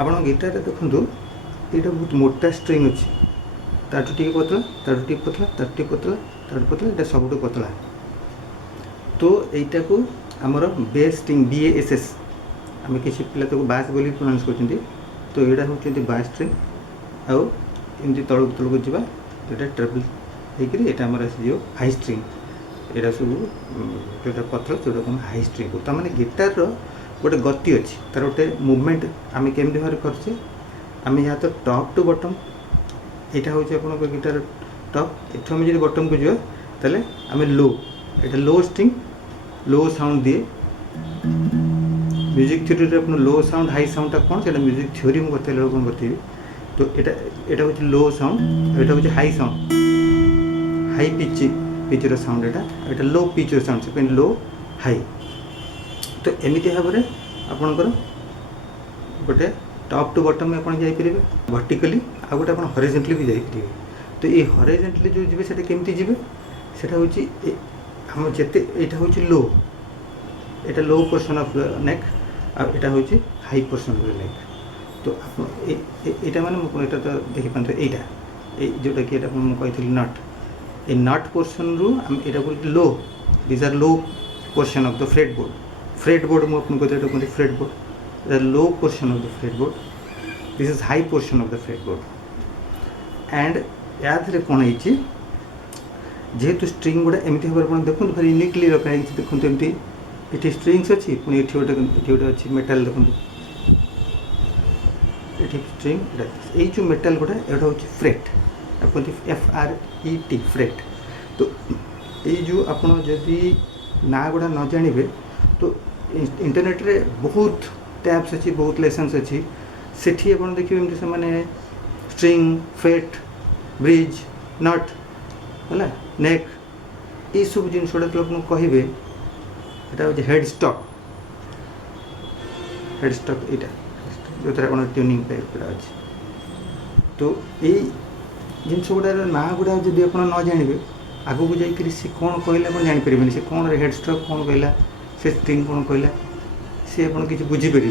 ଆପଣ ଗିଟାରରେ ଦେଖନ୍ତୁ ଏଇଟା ବହୁତ ମୋଟା ଷ୍ଟ୍ରିଙ୍ଗ ଅଛି, ତାଠୁ ଟିକେ ପତଳା, ତାଠୁ ଟିକେ ପତଳା, ତାଠୁ ଟିକେ ପତଳା, ତାଠୁ ପତଳା, ଏଇଟା ସବୁଠୁ ପତଳା। ତ এইଟାକୁ ଆମର ବେସ୍ ଷ୍ଟ୍ରିଙ୍ଗ BASS, ଆମେ କିଛି ପିଲା ତାକୁ ବାସ୍ ବୋଲି ପ୍ରୋନାଉନ୍ସ କରୁଛନ୍ତି। ତ ଏଇଟା ହେଉଛନ୍ତି ବାସ୍ ଷ୍ଟ୍ରିଙ୍ଗ, ଆଉ ଏମିତି ତଳକୁ ତଳକୁ ଯିବା ଏଇଟା ଟ୍ରେବଲ୍ ହେଇକରି ଏଇଟା ଆମର ଆସିଯିବ ହାଇ ଷ୍ଟ୍ରିଙ୍ଗ। ଏଇଟା ସବୁ ଯେଉଁଟା ପତଳା ଯେଉଁଟାକୁ ଆମେ ହାଇ ଷ୍ଟ୍ରିଙ୍ଗ କରୁ। ତା'ମାନେ ଗିଟାରର ଗୋଟେ ଗତି ଅଛି, ତାର ଗୋଟେ ମୁଭମେଣ୍ଟ ଆମେ କେମିତି ଭାବରେ କରୁଛେ, ଆମେ ଏହା ତ ଟପ୍ ଟୁ ବଟମ୍, ଏଇଟା ହେଉଛି ଆପଣଙ୍କ ଗିଟାର ଟପ୍, ଏଠୁ ଆମେ ଯଦି ବଟମ୍କୁ ଯିବା ତାହେଲେ ଆମେ ଲୋ, ଏଇଟା ଲୋ ଷ୍ଟ୍ରିଙ୍ଗ, ଲୋ ସାଉଣ୍ଡ ଦିଏ। म्यूजिक थ्योरी रे अपन लो साउंड हाई साउंडटा कौन से म्यूजिक थ्योरी में बतैल कौन बतेबी। तो एटा हूँ लो साउंड, एटा हूँ high sound, high pitcher sound, एटा लो पिचर साउंड से लो हाई। तो एमती भाव में आपणकर गोटे टॉप टू बॉटम में आप जापर वर्टिकली, आ गोटे आप हॉरिजॉन्टली भी जापर। तो ये हॉरिजॉन्टली जो जी से केमती जी से हूँ आम जिते यहाँ हूँ लो, एटा लो पोर्शन ऑफ नेक, आटा हूँ हाई पोर्शन ऑफ नेक। तो यहाँ माने यहाँ तो देखी पाते यहाँ जोटा कि कही नट, ए नट पोर्शन रु यहाँ को लो, these are low portion of the fretboard. Fretboard मुझे कहते fretboard, low portion of the fretboard, this is high portion of the fretboard. And या कौन है जेहेतु स्ट्रिंग गुड़ा एमती भाव में देखो भाई यूनिकली रखाई, देखो एमती ये स्ट्रिंग्स अच्छी, पुणी ये गोटे अच्छी मेटाल, देखो ये स्ट्रिंग, ये जो मेटाल गुड़ा यहाँ हूँ फ्रेट, कहते FRET फ्रेट। तो ये जो आप ना गुड़ा न जानवे तो इंटरनेट रे बहुत टैब्स अच्छी, बहुत लेसन्स अच्छी, सेठी आप देखिए एमती से माने स्ट्रिंग, फ्रेट, ब्रिज, नट है नेक, ये सब जिन जो कहे এটা হচ্ছে হেডস্টক, হেডস্টক এটা যেটা কোন টিউনিং টাইপর আছে। তো এই জিনিস গুড়ার না গুড়া যদি আপনার ন জাঁবে আগুক যাই সে কোণ কহিলা আপনার জাঁপারে, সে কোণ হেডস্টক কোণ কহিলা, সে স্ট্রিং কোণ কহিলা, সে আপনার কিছু বুঝিপারে।